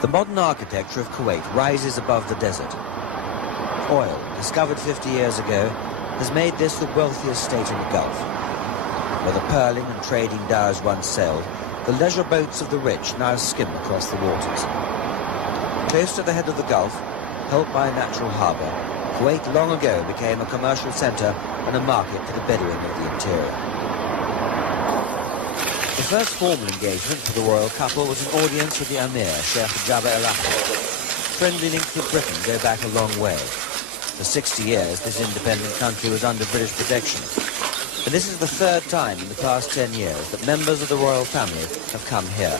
The modern architecture of Kuwait rises above the desert. Oil, discovered 50 years ago, has made this the wealthiest state in the Gulf. Where the pearling and trading dhows once sailed, the leisure boats of the rich now skim across the waters. Close to the head of the Gulf, helped by a natural harbour, Kuwait long ago became a commercial centre and a market for the Bedouin of the interior. The first formal engagement for the royal couple was an audience with the Emir, Sheikh Jabba El Ahmed. Friendly links with Britain go back a long way. For 60 years, this independent country was under British protection. And this is the third time in the past 10 years that members of the royal family have come here.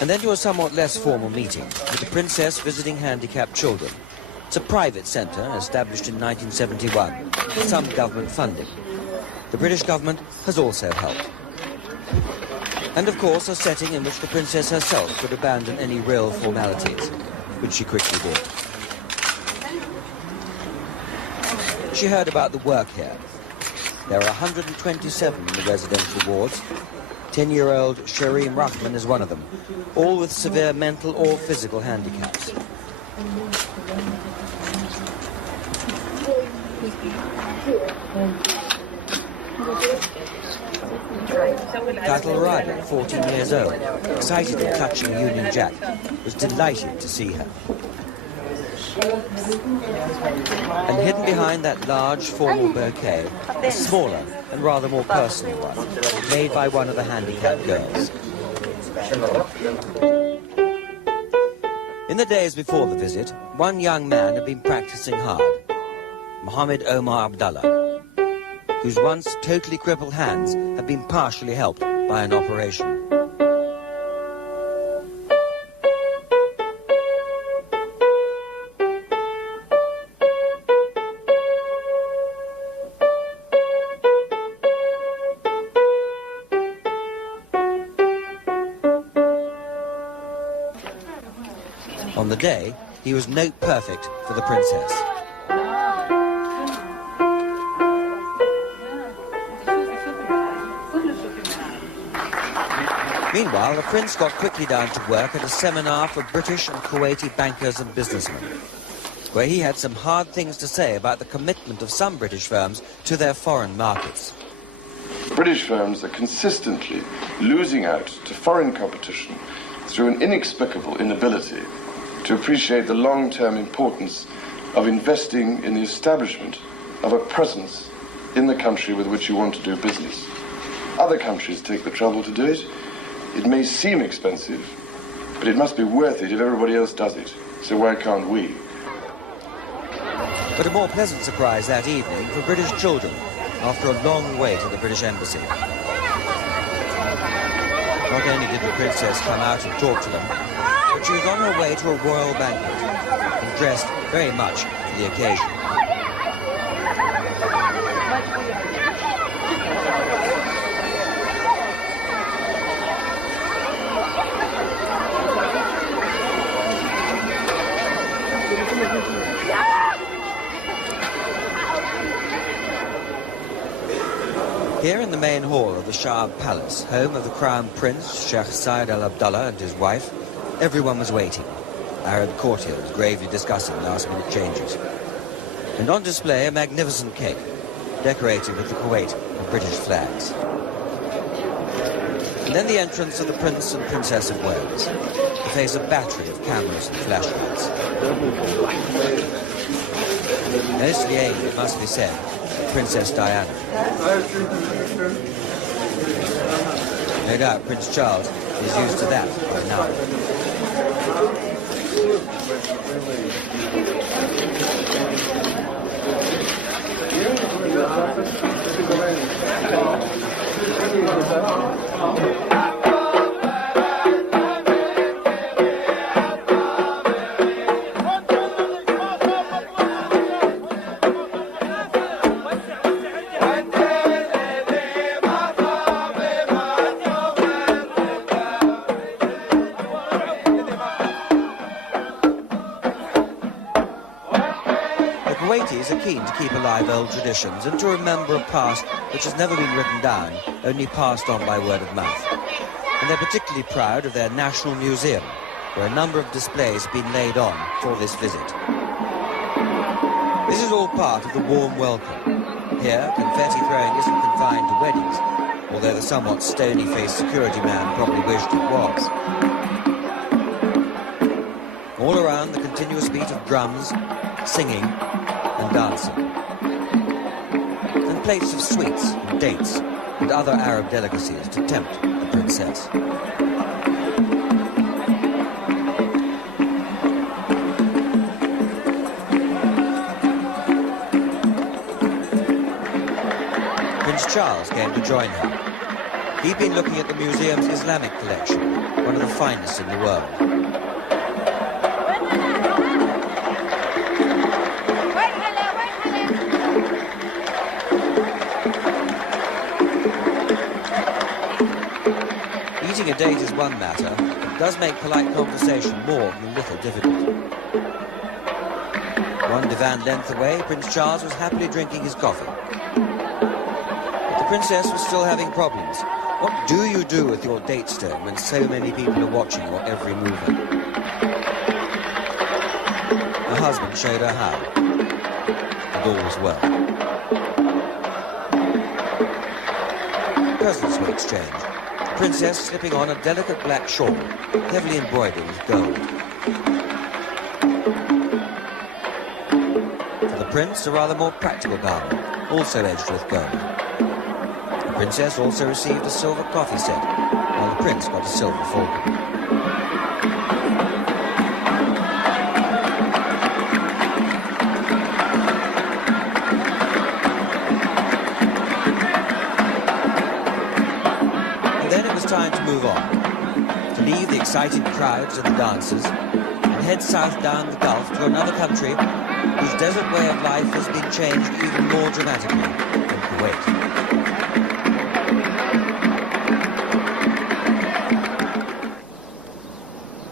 And then to a somewhat less formal meeting, with the princess visiting handicapped children. It's a private centre, established in 1971, with some government funding. The British government has also helped. And of course, a setting in which the princess herself could abandon any real formalities, which she quickly did. She heard about the work here. There are 127 in the residential wards. 10-year-old Shareem Rahman is one of them, all with severe mental or physical handicaps. Fatal Rada, 14 years old, excited at touching a Union Jack, was delighted to see her. And hidden behind that large, formal bouquet, a smaller and rather more personal one, made by one of the handicapped girls. In the days before the visit, one young man had been practicing hard, Mohammed Omar Abdallah, whose once totally crippled hands had been partially helped by an operation. On the day, he was note perfect for the princess. Meanwhile, the prince got quickly down to work at a seminar for British and Kuwaiti bankers and businessmen, where he had some hard things to say about the commitment of some British firms to their foreign markets. British firms are consistently losing out to foreign competition through an inexplicable inability to appreciate the long-term importance of investing in the establishment of a presence in the country with which you want to do business. Other countries take the trouble to do it. It may seem expensive, but it must be worth it if everybody else does it. So why can't we? But a more pleasant surprise that evening for British children after a long wait at the British Embassy. Not only did the princess come out and talk to them, but she was on her way to a royal banquet and dressed very much for the occasion. Here in the main hall of the Shah Palace, home of the Crown Prince, Sheikh Said Al Abdallah and his wife, everyone was waiting. Arab courtiers gravely discussing last-minute changes. And on display, a magnificent cake, decorated with the Kuwait and British flags. And then the entrance of the Prince and Princess of Wales, to face a battery of cameras and flashlights. Mostly aimed, it must be said, Princess Diana. No doubt Prince Charles is used to that by now. Kuwaitis are keen to keep alive old traditions and to remember a past which has never been written down, only passed on by word of mouth. And they're particularly proud of their National Museum, where a number of displays have been laid on for this visit. This is all part of the warm welcome. Here, confetti throwing isn't confined to weddings, although the somewhat stony-faced security man probably wished it was. All around, the continuous beat of drums, singing and dancing. And plates of sweets and dates and other Arab delicacies to tempt the princess. Prince Charles came to join her. He'd been looking at the museum's Islamic collection, one of the finest in the world. Eating a date is one matter, but it does make polite conversation more than a little difficult. One divan length away, Prince Charles was happily drinking his coffee. But the princess was still having problems. What do you do with your date stone when so many people are watching your every movement? Her husband showed her how, and all was well. Presents were exchanged. The princess slipping on a delicate black shawl, heavily embroidered with gold. For the prince, a rather more practical garment, also edged with gold. The princess also received a silver coffee set, while the prince got a silver falcon. Time to move on, to leave the excited crowds and the dancers and head south down the Gulf to another country whose desert way of life has been changed even more dramatically than Kuwait.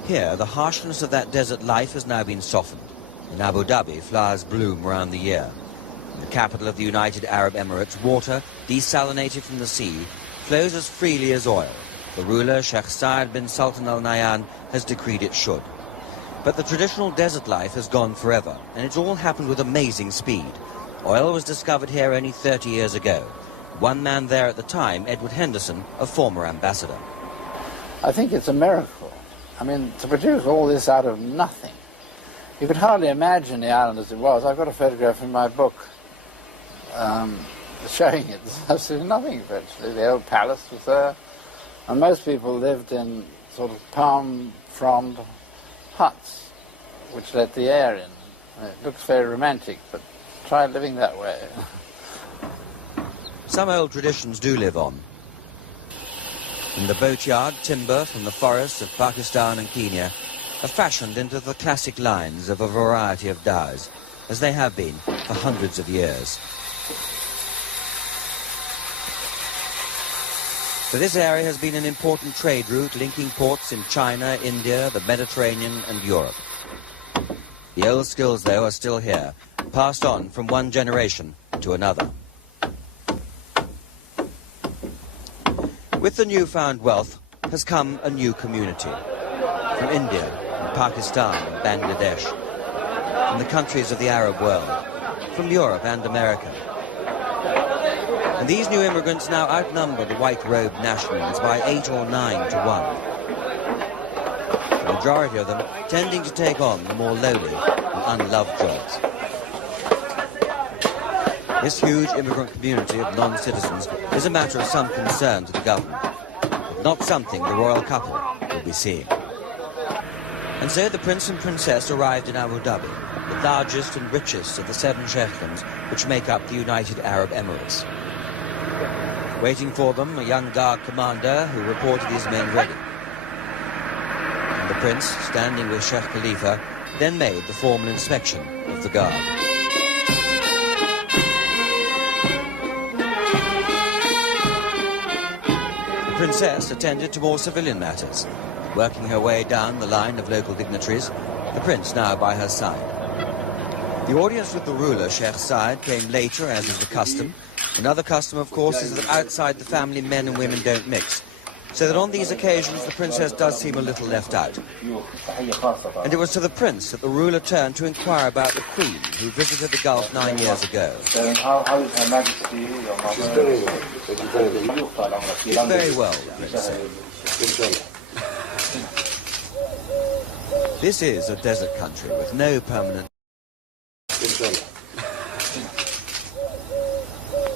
Here, the harshness of that desert life has now been softened. In Abu Dhabi, flowers bloom around the year. In the capital of the United Arab Emirates, water, desalinated from the sea, flows as freely as oil. The ruler, Sheikh Saad bin Sultan Al Nahyan, has decreed it should. But the traditional desert life has gone forever, and it's all happened with amazing speed. Oil was discovered here only 30 years ago. One man there at the time, Edward Henderson, a former ambassador. I think it's a miracle. I mean, to produce all this out of nothing. You could hardly imagine the island as it was. I've got a photograph in my book showing it. There's absolutely nothing, virtually. The old palace was there, and most people lived in sort of palm frond huts, which let the air in. It looks very romantic, but try living that way. Some old traditions do live on. In the boatyard, timber from the forests of Pakistan and Kenya are fashioned into the classic lines of a variety of dhows, as they have been for hundreds of years. So this area has been an important trade route linking ports in China, India, the Mediterranean and Europe. The old skills, though, are still here, passed on from one generation to another. With the newfound wealth has come a new community. From India, and Pakistan and Bangladesh, from the countries of the Arab world, from Europe and America. And these new immigrants now outnumber the white-robed nationals by 8 or 9 to 1. The majority of them tending to take on the more lowly and unloved jobs. This huge immigrant community of non-citizens is a matter of some concern to the government, but not something the royal couple will be seeing. And so the Prince and Princess arrived in Abu Dhabi, the largest and richest of the 7 sheikdoms which make up the United Arab Emirates. Waiting for them, a young guard commander who reported his men ready. And the Prince, standing with Sheikh Khalifa, then made the formal inspection of the guard. The Princess attended to more civilian matters, working her way down the line of local dignitaries, the Prince now by her side. The audience with the ruler, Sheikh Saad, came later, as is the custom. Another custom, of course, is that outside the family, men and women don't mix. so that on these occasions the princess does seem a little left out. And it was to the prince that the ruler turned to inquire about the queen, who visited the Gulf 9 years ago. How is Her Majesty? Very well, the prince said. This is a desert country with no permanent...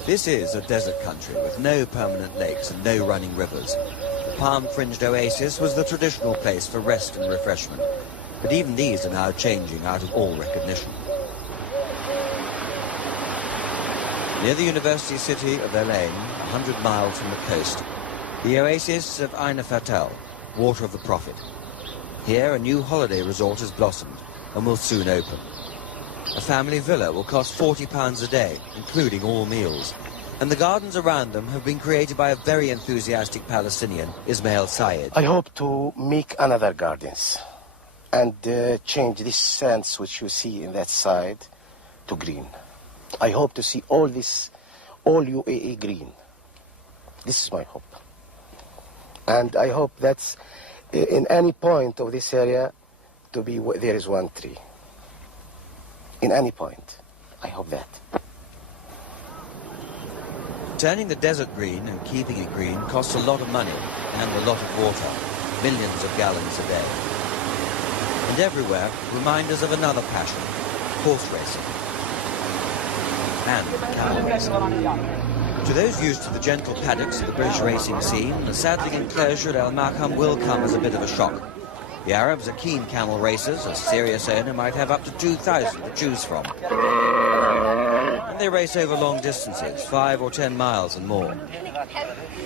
This is a desert country with no permanent lakes and no running rivers. The palm-fringed oasis was the traditional place for rest and refreshment, but even these are now changing out of all recognition. Near the university city of El Ain, 100 miles from the coast, the oasis of Ain Fatal, Water of the Prophet. Here a new holiday resort has blossomed and will soon open. A family villa will cost £40 a day, including all meals. And the gardens around them have been created by a very enthusiastic Palestinian, Ismail Sayed. I hope to make another gardens and change this sands which you see in that side to green. I hope to see all UAE green. This is my hope. And I hope that in any point of this area to be there is one tree. In any point. I hope that. Turning the desert green and keeping it green costs a lot of money and a lot of water, millions of gallons a day. And everywhere, reminders of another passion, horse racing and camel racing. To those used to the gentle paddocks of the British racing scene, the saddling enclosure at Al Makam will come as a bit of a shock. The Arabs are keen camel racers. A serious owner might have up to 2,000 to choose from. And they race over long distances, 5 or 10 miles and more.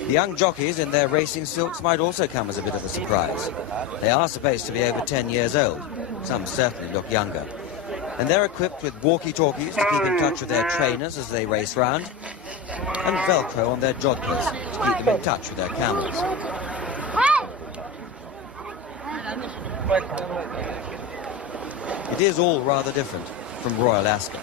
The young jockeys in their racing silks might also come as a bit of a surprise. They are supposed to be over 10 years old. Some certainly look younger. And they're equipped with walkie-talkies to keep in touch with their trainers as they race round, and Velcro on their jodhpurs to keep them in touch with their camels. It is all rather different from Royal Ascot.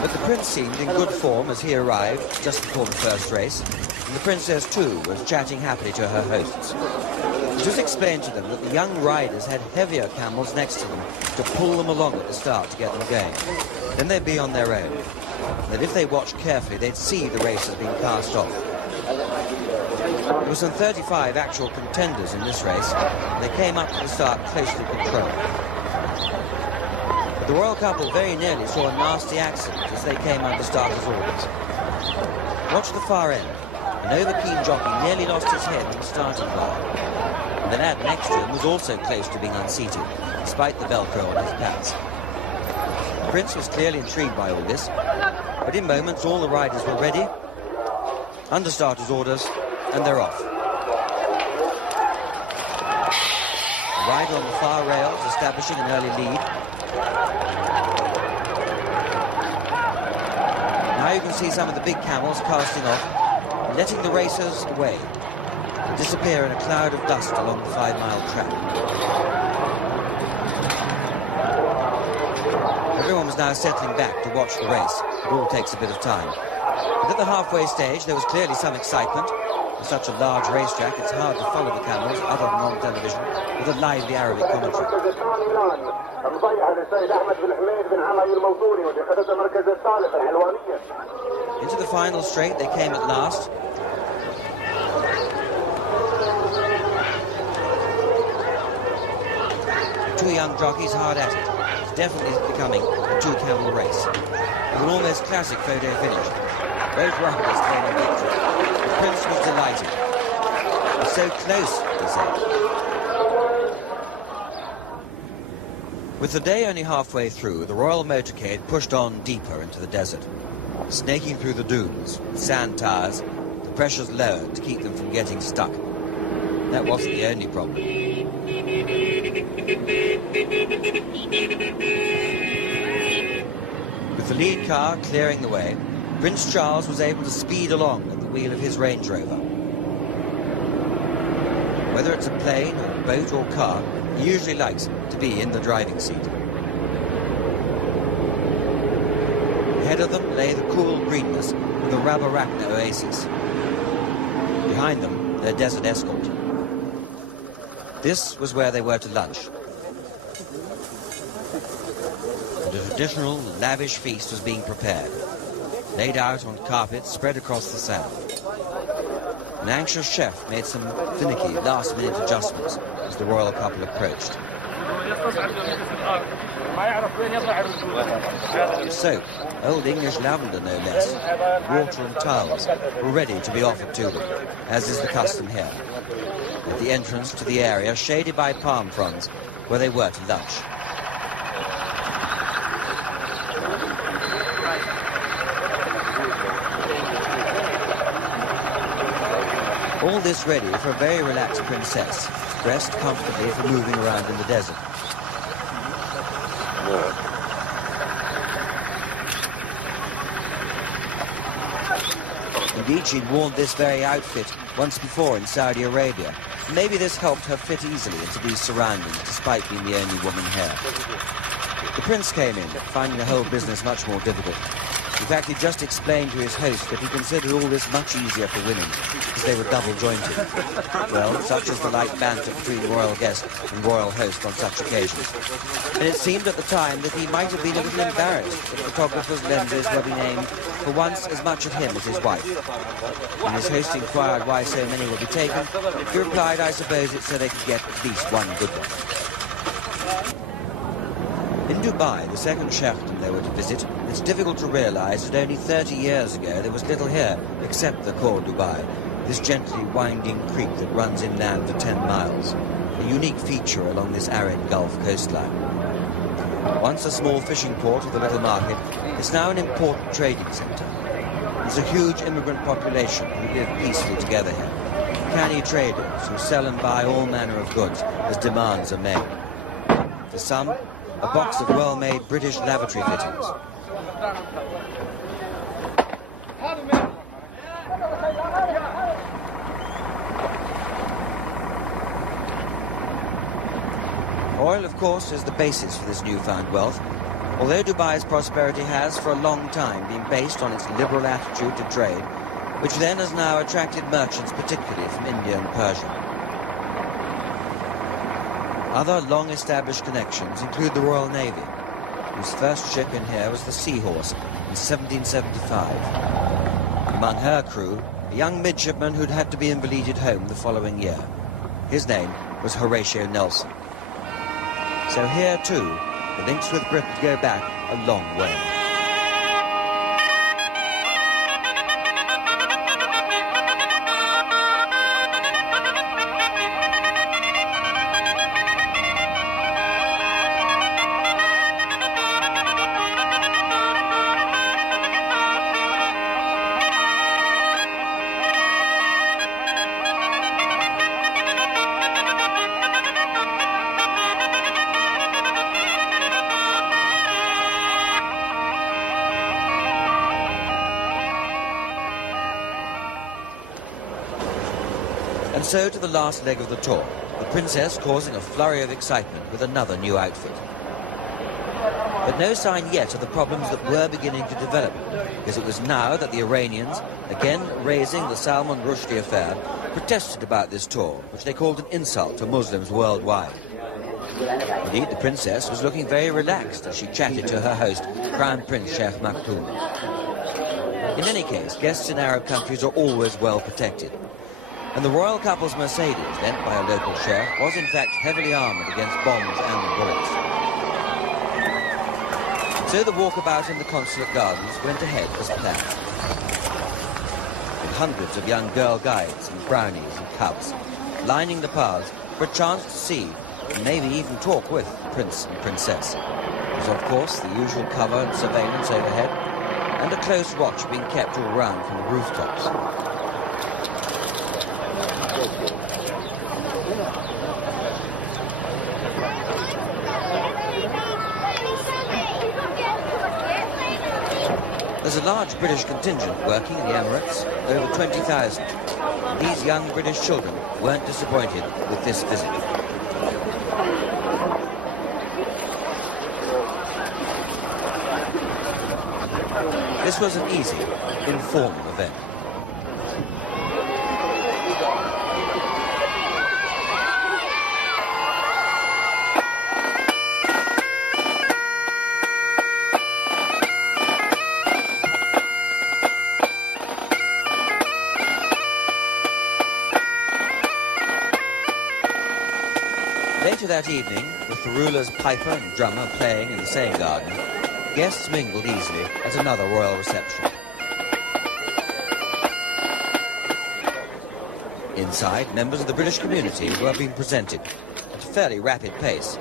But the prince seemed in good form as he arrived just before the first race, and the princess too was chatting happily to her hosts. It was explained to them that the young riders had heavier camels next to them to pull them along at the start to get them going. Then they'd be on their own. And that if they watched carefully, they'd see the races being cast off. There were some 35 actual contenders in this race. They came up to the start closely controlled. But the royal couple very nearly saw a nasty accident as they came under starters' orders. Watch the far end. An over-keen jockey nearly lost his head in the starting line. And the lad next to him was also close to being unseated, despite the Velcro on his pads. The prince was clearly intrigued by all this, but in moments all the riders were ready, under starters' orders, and they're off. The rider on the far rails establishing an early lead. Now you can see some of the big camels casting off, and letting the racers away, disappear in a cloud of dust along the 5-mile track. Everyone was now settling back to watch the race. It all takes a bit of time. But at the halfway stage, there was clearly some excitement. With such a large racetrack, it's hard to follow the camels, other than on television, with a lively Arabic commentary. Into the final straight they came at last. Two young jockeys hard at it. It's definitely becoming a two-camel race. With an almost classic photo finish. Both riders claiming victory. The prince was delighted. It's so close, he said. With the day only halfway through, the royal motorcade pushed on deeper into the desert. Snaking through the dunes, with sand tires, the pressure's lowered to keep them from getting stuck. That wasn't the only problem. With the lead car clearing the way, Prince Charles was able to speed along at the wheel of his Range Rover. Whether it's a plane or boat or car, he usually likes to be in the driving seat. Ahead of them lay the cool greenness of the Rabarakna oasis. Behind them, their desert escort. This was where they were to lunch. And a traditional, lavish feast was being prepared, laid out on carpets spread across the sand. An anxious chef made some finicky, last-minute adjustments as the royal couple approached. Soap, old English lavender no less, water and towels were ready to be offered to them, as is the custom here, at the entrance to the area shaded by palm fronds where they were to lunch. All this ready for a very relaxed princess, dressed comfortably for moving around in the desert. Indeed, she'd worn this very outfit once before in Saudi Arabia. Maybe this helped her fit easily into these surroundings, despite being the only woman here. The prince came in, finding the whole business much more difficult. In fact, he just explained to his host that he considered all this much easier for women, because they were double-jointed. Well, such is the light banter between the royal guest and royal host on such occasions. And it seemed at the time that he might have been a little embarrassed that photographers' lenses were being aimed for once as much at him as his wife. When his host inquired why so many would be taken, he replied, I suppose it's so they could get at least one good one. In Dubai, the second Sheraton they were to visit, it's difficult to realize that only 30 years ago there was little here except the Khor Dubai, this gently winding creek that runs inland for 10 miles, a unique feature along this arid Gulf coastline. Once a small fishing port of the little market, it's now an important trading centre. There's a huge immigrant population who live peacefully together here, canny traders who sell and buy all manner of goods as demands are made. For some, a box of well-made British lavatory fittings. Oil, of course, is the basis for this newfound wealth, although Dubai's prosperity has for a long time been based on its liberal attitude to trade, which then has now attracted merchants particularly from India and Persia. Other long-established connections include the Royal Navy, whose first ship in here was the Seahorse in 1775. Among her crew, a young midshipman who'd had to be invalided home the following year. His name was Horatio Nelson. So here, too, the links with Britain go back a long way. And so to the last leg of the tour, the princess causing a flurry of excitement with another new outfit. But no sign yet of the problems that were beginning to develop, because it was now that the Iranians, again raising the Salman Rushdie affair, protested about this tour, which they called an insult to Muslims worldwide. Indeed, the princess was looking very relaxed as she chatted to her host, Crown Prince Sheikh Maktoum. In any case, guests in Arab countries are always well protected. And the royal couple's Mercedes, lent by a local sheikh, was in fact heavily armoured against bombs and bullets. So the walkabout in the consulate gardens went ahead as planned. With hundreds of young girl guides and brownies and cubs lining the paths for a chance to see and maybe even talk with Prince and Princess. There's of course the usual cover and surveillance overhead, and a close watch being kept all round from the rooftops. There's a large British contingent working in the Emirates, over 20,000. These young British children weren't disappointed with this visit. This was an easy, informal event. Later that evening, with the ruler's piper and drummer playing in the same garden, guests mingled easily at another royal reception. Inside, members of the British community were being presented at a fairly rapid pace.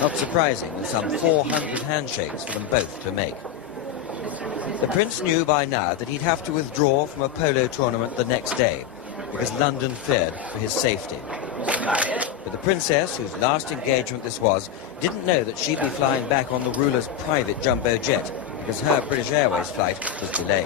Not surprising, with some 400 handshakes for them both to make. The prince knew by now that he'd have to withdraw from a polo tournament the next day, because London feared for his safety. But the princess, whose last engagement this was, didn't know that she'd be flying back on the ruler's private jumbo jet, because her British Airways flight was delayed.